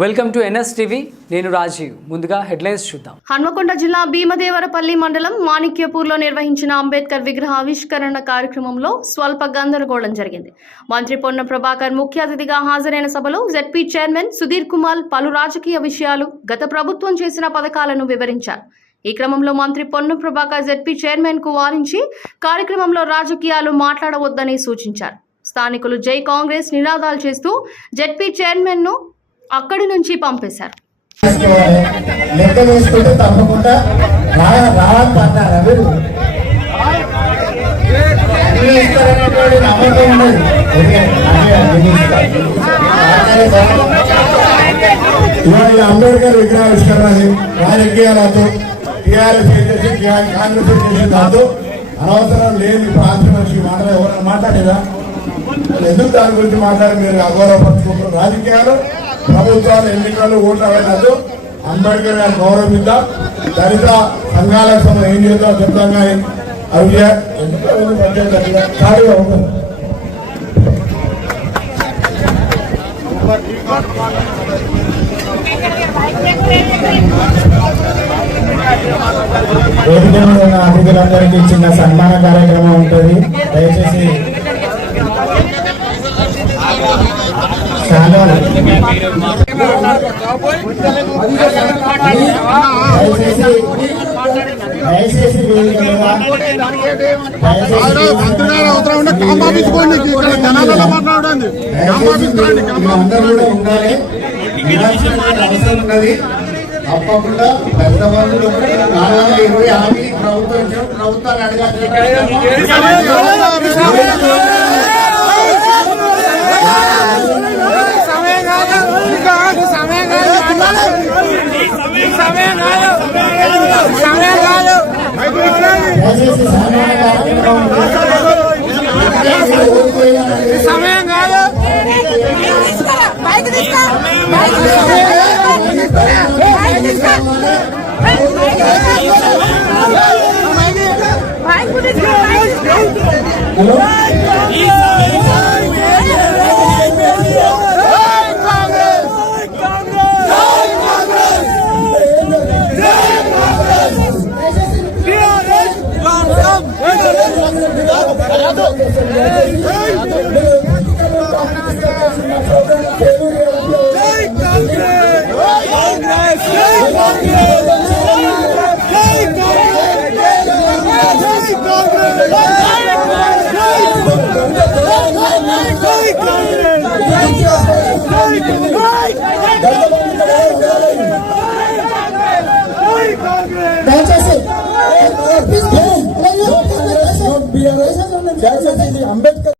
Welcome to NS TV. నేను రాజీవ్. ముందుగా headlines చూద్దాం. హన్మకొండ జిల్లా భీమదేవరపల్లి మండలం మాణిక్యపూర్లో నిర్వహించిన అంబేద్కర్ విగ్రహ ఆవిష్కరణ కార్యక్రమంలో స్వల్ప గందరగోళం జరిగింది. మంత్రి పొన్న ప్రభాకర్ ముఖ్య అతిథిగా హాజరైన సభలో జెడ్పీ చైర్మన్ సుధీర్ కుమార్ పలు రాజకీయ విషయాలు గత ప్రభుత్వం చేసిన పథకాలను వివరించారు. ఈ క్రమంలో మంత్రి పొన్ను ప్రభాకర్ జెడ్పీ చైర్మన్కు వారించి కార్యక్రమంలో రాజకీయాలు మాట్లాడవద్దని సూచించారు. స్థానికులు జై కాంగ్రెస్ నినాదాలు చేస్తూ జెడ్పీ చైర్మన్ను అక్కడి నుంచి పంపేశారు. లెక్క వేసుకుంటే తప్పకుండా ఇవాళ అంబేద్కర్ విగ్రహావిష్కరణని రాజకీయాలతో టీఆర్ఎస్ చేసేసి టీఆర్ కాంగ్రెస్ చేసి కాదు అనవసరం లేని ప్రాంత మనిషి మాట్లాడే ఎవరైనా మాట్లాడేదా? ఎందుకు దాని గురించి మాట్లాడి మీరు అగౌరవపరుచుకుంటారు రాజకీయాలు ప్రభుత్వాలు ఎన్నికలు ఓట్లు అవ్వలేదు అంబేద్కర్ గారు గౌరవిద్దాం దళిత సంఘాలకు సంబంధం ఏం చేద్దాం చెప్తాం కానీ అవి ఎందుకు ఖాళీగా ఉండదు. వేదిక మీద ఉన్న అతిథులందరికీ చిన్న సన్మాన కార్యక్రమం ఉంటుంది. దయచేసి ఉన్నది తప్పకుండా పెద్దవాళ్ళు నాలుగు వందల ఇరవై హామీ ప్రభుత్వం ప్రభుత్వాన్ని అడగాలి దయచేసి సన్మాన కార్యక్రమం సమయం కాదు బైక్ తీసుకో బైక్ తీసుకో బైక్ తీసుకో బైక్ తీసుకో This దయచేసి అంబేద్కర్